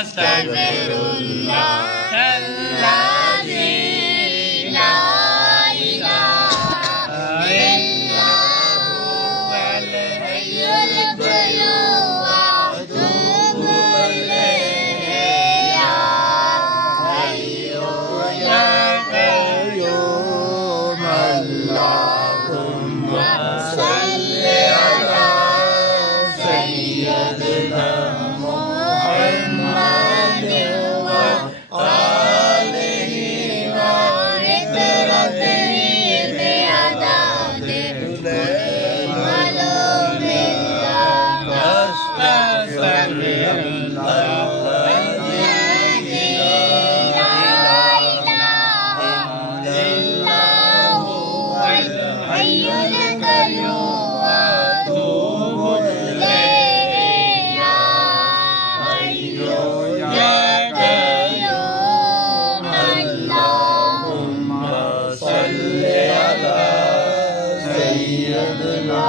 أستغفر الله الذي لا إله إلا هو الحي القيوم وأتوب إليه يا حي يا قيوم اللهم صل على سيدنا محمد وآله وعترته بعدد معلوم الله أستغفر الله الذي لا إله إلا هو الحي القيوم وأتوب إليه يا حي يا قيوم اللهم صل على سيدنا